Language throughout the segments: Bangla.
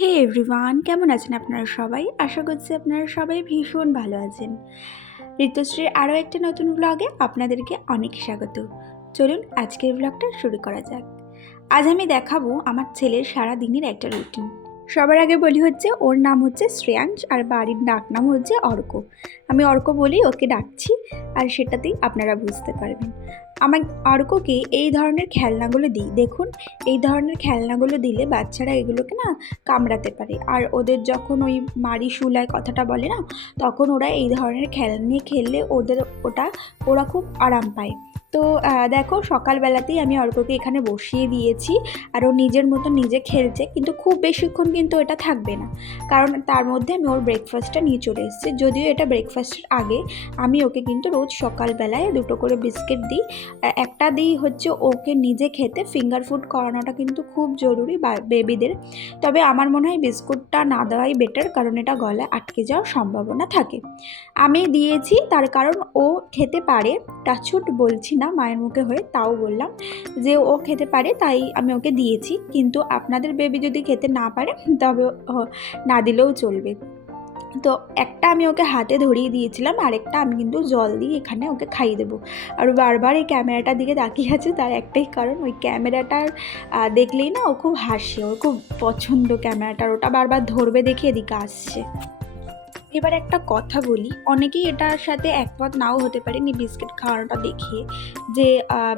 হে এভরিওয়ান কেমন আছেন আপনারা সবাই? আশা করছি আপনারা সবাই ভীষণ ভালো আছেন। ঋতুশ্রীর আরও একটা নতুন ব্লগে আপনাদেরকে অনেক স্বাগত। চলুন আজকের ব্লগটা শুরু করা যাক। আজ আমি দেখাবো আমার ছেলের সারা দিনের একটা রুটিন সবার আগে বলি হচ্ছে, ওর নাম হচ্ছে শ্রেয়াংশ আর বাড়ির ডাক নাম হচ্ছে অর্ক। আমি অর্ক বলেই ওকে ডাকছি আর সেটাতেই আপনারা বুঝতে পারবেন। আমার অর্ককে এই ধরনের খেলনাগুলো দিই। দেখুন, এই ধরনের খেলনাগুলো দিলে বাচ্চারা এগুলোকে না কামড়াতে পারে। আর ওদের যখন ওই মারি শুলায় কথাটা বলে না, তখন ওরা এই ধরনের খেলনা নিয়ে খেললে ওদের ওটা, ওরা খুব আরাম পায়। তো দেখো সকালবেলাতেই আমি অর্ককে এখানে বসিয়ে দিয়েছি আর ও নিজের মতো নিজে খেলছে, কিন্তু খুব বেশিক্ষণ কিন্তু এটা থাকবে না। কারণ তার মধ্যে আমি ওর ব্রেকফাস্টটা নিয়ে চলে এসেছি, যদিও এটা ব্রেকফাস্টের আগে আমি ওকে কিন্তু রোজ সকালবেলায় দুটো করে বিস্কিট দিই। একটা দিই হচ্ছে ওকে নিজে খেতে ফিঙ্গার ফুড করানোটা কিন্তু খুব জরুরি বেবিদের তবে আমার মনে হয় বিস্কুটটা না দেওয়াই বেটার কারণ এটা গলায় আটকে যাওয়ার সম্ভাবনা থাকে। আমি দিয়েছি, তার কারণ ও খেতে পারে, টাচুট বলছি না, মায়ের মুখে হয়ে তাও বললাম যে ও খেতে পারে, তাই আমি ওকে দিয়েছি। কিন্তু আপনাদের বেবি যদি খেতে না পারে, তবে না দিলেও চলবে। তো একটা আমি ওকে হাতে ধরিয়ে দিয়েছিলাম, আরেকটা আমি কিন্তু জল দিয়ে এখানে ওকে খাইয়ে দেবো। আর বারবার এই ক্যামেরাটার দিকে তাকিয়ে আছে তার একটাই কারণ, ওই ক্যামেরাটার দেখলেই না ও খুব হাসে, ওর খুব পছন্দ ক্যামেরাটার, ওটা বারবার ধরবে দেখে এদিকে আসছে। এবার একটা কথা বলি। অনেকেই এটার সাথে একমত নাও হতে পারে নি বিস্কিট খাওয়ানোটা দেখিয়ে যে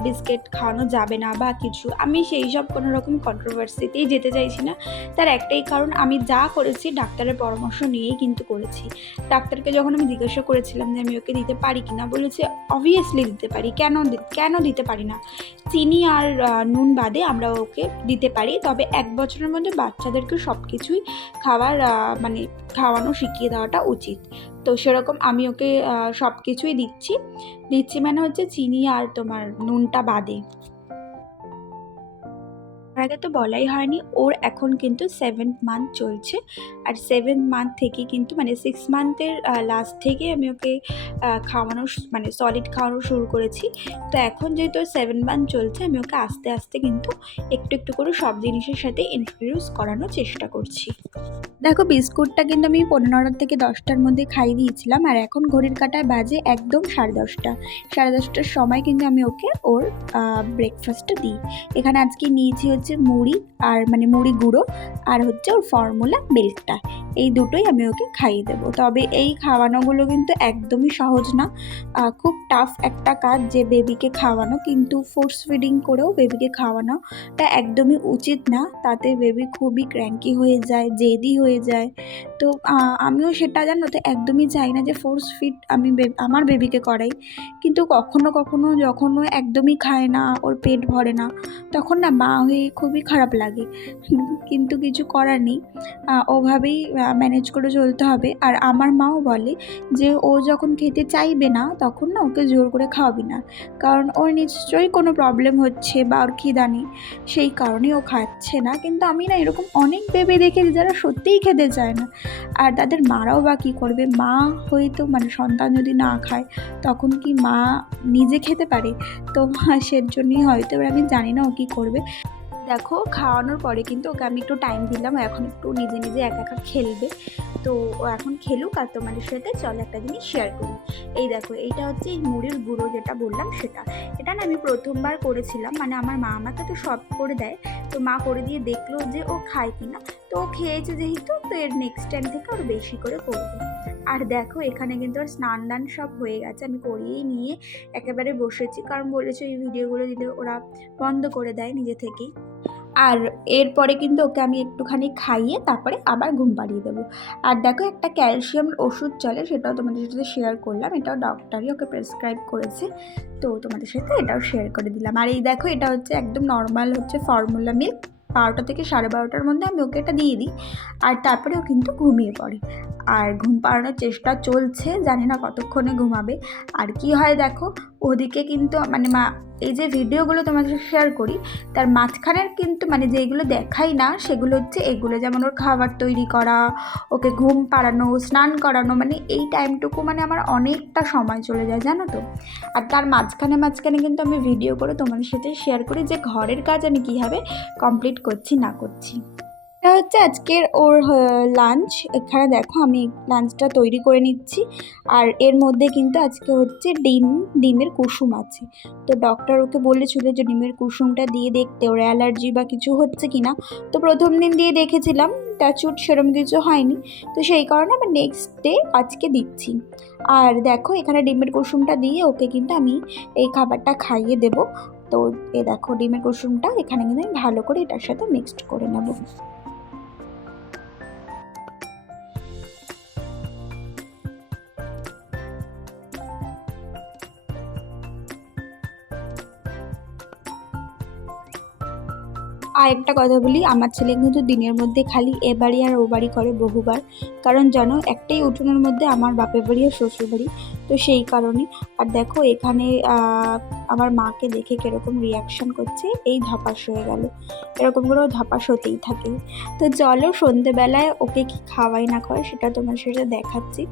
বিস্কিট খাওয়ানো যাবে না বা কিছু। আমি সেই সব কোনো রকম কন্ট্রোভার্সিতেই যেতে চাইছি না। তার একটাই কারণ আমি যা করেছি ডাক্তারের পরামর্শ নিয়েই কিন্তু করেছি। ডাক্তারকে যখন আমি জিজ্ঞাসা করেছিলাম যে আমি ওকে দিতে পারি কি না? বলেছে অবভিয়াসলি দিতে পারি। কেন কেন দিতে পারি না? চিনি আর নুন বাদে আমরা ওকে দিতে পারি। তবে এক বছরের মধ্যে বাচ্চাদেরকে সব কিছুই আহ, মানে খাওয়ানো শিখিয়ে দেওয়াটা উচিত। তো সেরকম আমি ওকে সব কিছুই দিচ্ছি। দিচ্ছি মানে হচ্ছে চিনি আর তোমার নুনটা বাদে। আগে তো বলাই হয়নি, ওর এখন কিন্তু সেভেন্থ মান্থ চলছে। আর সেভেন্থ মান্থ থেকে কিন্তু মানে সিক্স মান্থের লাস্ট থেকে আমি ওকে খাওয়ানো মানে সলিড খাওয়ানো শুরু করেছি। তো এখন যেহেতু ওর সেভেন মান্থ চলছে, আমি ওকে আস্তে আস্তে কিন্তু একটু একটু করে সব জিনিসের সাথে ইন্ট্রোডিউস করানোর চেষ্টা করছি। দেখো, বিস্কুটটা কিন্তু আমি পনেরোটার থেকে দশটার মধ্যে খাইয়ে দিয়েছিলাম, আর এখন ঘড়ির কাটায় বাজে একদম সাড়ে দশটা। সাড়ে দশটার সময় কিন্তু আমি ওকে ওর ব্রেকফাস্টটা দিই। এখানে আজকে নিয়েছি হচ্ছে মুড়ি আর মানে মুড়ি গুঁড়ো আর হচ্ছে ওর ফর্মুলা মিল্কটা এই দুটোই আমি ওকে খাইয়ে দেবো। তবে এই খাওয়ানোগুলো কিন্তু একদমই সহজ না। খুব টাফ একটা কাজ যে বেবিকে খাওয়ানো, কিন্তু ফোর্স ফিডিং করেও বেবিকে খাওয়ানোটা একদমই উচিত না। তাতে বেবি খুবই ক্র্যাঙ্কি হয়ে যায়, জেদি হয়ে যায়। তো আমিও সেটা জানো তো, একদমই চাই না যে ফোর্স ফিড আমি আমার বেবিকে করাই। কিন্তু কখনো কখনো যখন ও একদমই খায় না, ওর পেট ভরে না, তখন না মা হয়ে খুবই খারাপ লাগে। কিন্তু কিছু করার নেই। ওভাবেই ম্যানেজ করে চলতে হবে। আর আমার মাও বলে যে, ও যখন খেতে চাইবে না, তখন না ওকে জোর করে খাওয়াবি না। কারণ ওর নিশ্চয়ই কোনো প্রবলেম হচ্ছে বা ওর খিদা নেই। সেই কারণে ও খাচ্ছে না। কিন্তু আমি না এরকম অনেক বেবি দেখেছি যারা সত্যিই খেতে চায় না। আর তাদের মারাও বা কী করবে? মা হয়তো মানে সন্তান যদি না খায়, তখন কি মা নিজে খেতে পারে? তো সেজন্যই হয়তো এবার আমি জানি না ও কী করবে। দেখো, খাওয়ানোর পরে কিন্তু ওকে আমি একটু টাইম দিলাম। এখন একটু নিজে নিজে একা একা খেলবে। তো ও এখন খেলুক আর তোমাদের সাথে চল একটা জিনিস শেয়ার করি। এই দেখো, এইটা হচ্ছে এই মুড়ির গুঁড়ো যেটা বললাম সেটা। এটা না আমি প্রথমবার করেছিলাম। মানে আমার মা আমাকে তো সব করে দেয়। তো মা করে দিয়ে দেখল যে ও খায় কিনা। তো ও খেয়েছে যেহেতু, তো এর নেক্সট টাইম থেকে ওর বেশি করে করবে। আর দেখো, এখানে কিন্তু ওর স্নান দান সব হয়ে গেছে। আমি করিয়েই নিয়ে একেবারে বসেছি। কারণ বলেছে এই ভিডিওগুলো দিলে ওরা বন্ধ করে দেয় নিজে থেকেই। আর এরপরে কিন্তু ওকে আমি একটুখানি খাইয়ে তারপরে আবার ঘুম পাড়িয়ে দেবো। আর দেখো, একটা ক্যালসিয়াম ওষুধ চলে, সেটাও তোমাদের সাথে শেয়ার করলাম। এটাও ডক্টরই ওকে প্রেসক্রাইব করেছে। তো তোমাদের সাথে এটাও শেয়ার করে দিলাম। আর এই দেখো, এটা হচ্ছে একদম নর্মাল হচ্ছে ফর্মুলা মিল্ক বারোটা থেকে সাড়ে বারোটার মধ্যে আমি ওকে এটা দিয়ে দিই। আর তারপরে ও কিন্তু ঘুমিয়ে পড়ে। আর ঘুম পাড়ানোর চেষ্টা চলছে, জানি না কতক্ষণে ঘুমাবে। আর কি হয় দেখো, ওদিকে কিন্তু মানে মা, এই যে ভিডিওগুলো তোমাদের শেয়ার করি, তার মাঝখানের কিন্তু মানে যেগুলো দেখাই না, সেগুলো হচ্ছে এগুলো, যেমন ওর খাবার তৈরি করা, ওকে ঘুম পাড়ানো, স্নান করানো মানে এই টাইমটুকু মানে আমার অনেকটা সময় চলে যায়, জানো তো? আর তার মাঝখানে মাঝখানে কিন্তু আমি ভিডিও করে তোমাদের সাথে শেয়ার করি যে ঘরের কাজ আমি কীভাবে কমপ্লিট করছি, না করছি। এটা হচ্ছে আজকের ওর লাঞ্চ এখানে দেখো আমি লাঞ্চটা তৈরি করে নিচ্ছি। আর এর মধ্যে কিন্তু আজকে হচ্ছে ডিম, ডিমের কুসুম আছে। তো ডক্টর ওকে বলেছিল যে ডিমের কুসুমটা দিয়ে দেখতে, ওর অ্যালার্জি বা কিছু হচ্ছে কি না তো প্রথম দিন দিয়ে দেখেছিলাম টাচুট সেরম কিছু হয়নি। তো সেই কারণে আমি নেক্সট ডে আজকে দিচ্ছি। আর দেখো এখানে ডিমের কুসুমটা দিয়ে ওকে কিন্তু আমি এই খাবারটা খাইয়ে দেবো। তো এ দেখো ডিমের কুসুমটা, এখানে কিন্তু আমি ভালো করে এটার সাথে মিক্সড করে নেব। আর একটা কথা বলি, আমার ছেলে কিন্তু দিনের মধ্যে খালি এ বাড়ি আর ও বাড়ি করে বহুবার। কারণ জানো, একটাই উঠোনের মধ্যে আমার বাপের বাড়ি আর শ্বশুর বাড়ি। তো সেই কারণে। আর দেখো, এখানে আমার মাকে দেখে কীরকম রিয়াকশান করছে, এই ধপাস হয়ে গেল। এরকম করে ধপাস হতেই থাকে। তো চলো, সন্ধেবেলায় ওকে কি খাওয়াই না খাওয়াই সেটা তোমার সাথে দেখাচ্ছি।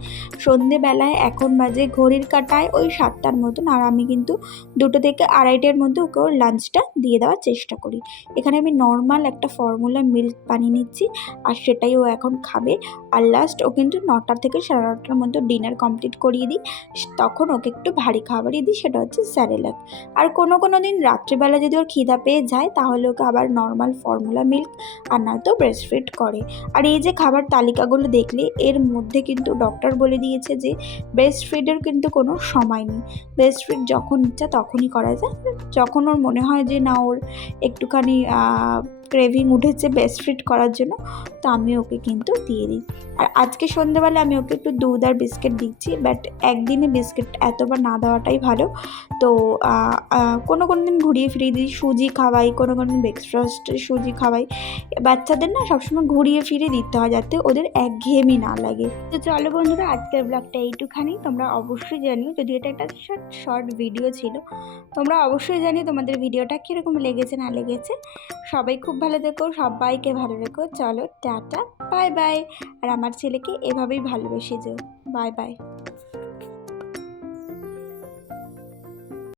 সন্ধেবেলায় এখন বাজে ঘড়ির কাটায় ওই সাতটার মতন, আর আমি কিন্তু দুটো থেকে আড়াইটের মধ্যে ওকে ওর লাঞ্চটা দিয়ে দেওয়ার চেষ্টা করি। এখানে আমি নর্মাল একটা ফর্মুলা মিল্ক বানিয়ে নিচ্ছি, আর সেটাই ও এখন খাবে। আর লাস্ট ও কিন্তু নটা থেকে সাড়ে নটার মধ্যে ডিনার কমপ্লিট করিয়ে দিই। তখন ওকে একটু ভারী খাবারই দিই, সেটা হচ্ছে স্যারেলাক। আর কোনো কোনো দিন রাত্রিবেলা যদি ওর খিদা পেয়ে যায়, তাহলে ওকে আবার নর্মাল ফর্মুলা মিল্ক আর নয়তো ব্রেস্ট ফিড করে। আর এই যে খাবার তালিকাগুলো দেখলে, এর মধ্যে কিন্তু ডক্টর বলে দিয়েছে যে ব্রেস্ট ফিডের কিন্তু কোনো সময় নেই। ব্রেস্ট ফিড যখন ইচ্ছা তখনই করা যায়। যখন ওর মনে হয় যে, না, ওর একটুখানি ক্রেভিং উঠেছে বেস্ট ফিট করার জন্য, তো আমি ওকে কিন্তু দিয়ে দিই। আর আজকে সন্ধ্যেবেলা আমি ওকে একটু দুধ আর বিস্কিট দিচ্ছি বাট একদিনে বিস্কিট এতবার না দেওয়াটাই ভালো। তো কোনো কোনো দিন ঘুরিয়ে ফিরিয়ে দিই, সুজি খাওয়াই, কোনো কোনো দিন ব্রেকফাস্ট সুজি খাওয়াই। বাচ্চাদের না সবসময় ঘুরিয়ে ফিরে দিতে হয় যাতে ওদের একঘেয়েমি না লাগে। তো চলো বন্ধুরা, আজকের ব্লগটা এইটুখানি। তোমরা অবশ্যই জানিও, যদি এটা একটা শর্ট ভিডিও ছিল, তোমরা অবশ্যই জানিও তোমাদের ভিডিওটা কীরকম লেগেছে, না লেগেছে। সবাই খুব ভালো দেখো সবাইকে ভালো রেখো চলো, টাটা বাই বাই আর আমার ছেলেকে এভাবেই ভালোবেসে যেও। Bye bye